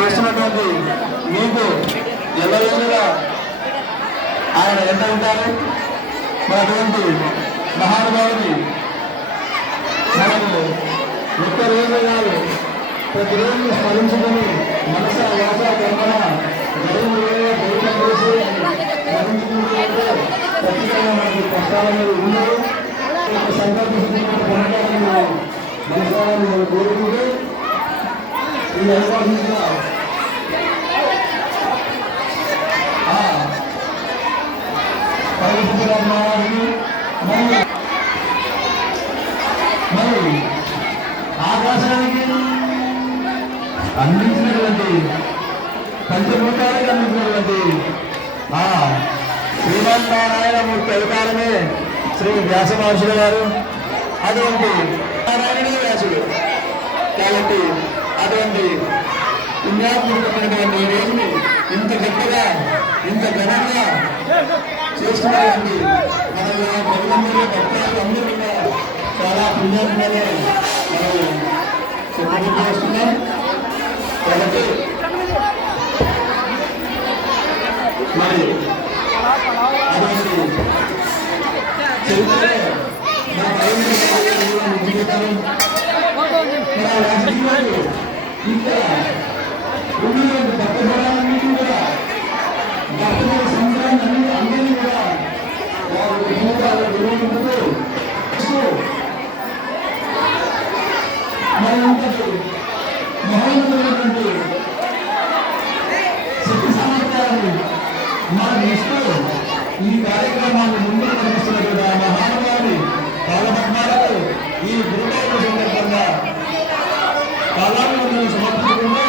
చేస్తున్నటువంటి మీకు ఎల్లవేళలా ఆయన ఎంత ఉంటారు. అటువంటి మహానుభావుని మనము ఒక్కరోజు కాదు ప్రతిరోజు స్మరించుకొని మనస వాస కర్మణ స్మరించుకుంటే ఖచ్చితంగా మనకి కష్టాల మీద ఉండదు. సంకల్పించుకున్న మనసాలను కోరుకుంటూ ఈ అవకాశంగా మరి ఆకాశానికి అందించినటువంటి పంచభూతాలకు అందించినటువంటి శ్రీమన్నారాయణమూర్తి అవతారమే శ్రీ వ్యాస మహర్షుల గారు. అటువంటి నారాయణుడే వ్యాసుడు కాబట్టి అటువంటి పుణ్యాత్మకమైనటువంటి రోజుని ఇంత గట్టిగా ఇంత ఘనంగా చేస్తున్నటువంటి మన ప్రజలందరూ భక్తులు అందరూ కూడా చాలా పుణ్యాత్మగా మనం చేస్తున్నాం. కాబట్టి మరి అటువంటి చరిత్ర ఇంకా ఉన్నటువంటి భక్తజనాలన్నింటినీ కూడా భక్తుల సంఘాన్ని అందరినీ కూడా వారు వినోదాలు మరి మహోన్నతమైనటువంటి శక్తి సామర్థ్యాన్ని మనం ఇస్తూ ఈ కార్యక్రమాన్ని ముందుకు నడిపిస్తున్నటువంటి ఆ మహానుభావుని పాలపద్మాలకు ఈ గురువారం సందర్భంగా కాలాలను సమర్పించుకుంటూ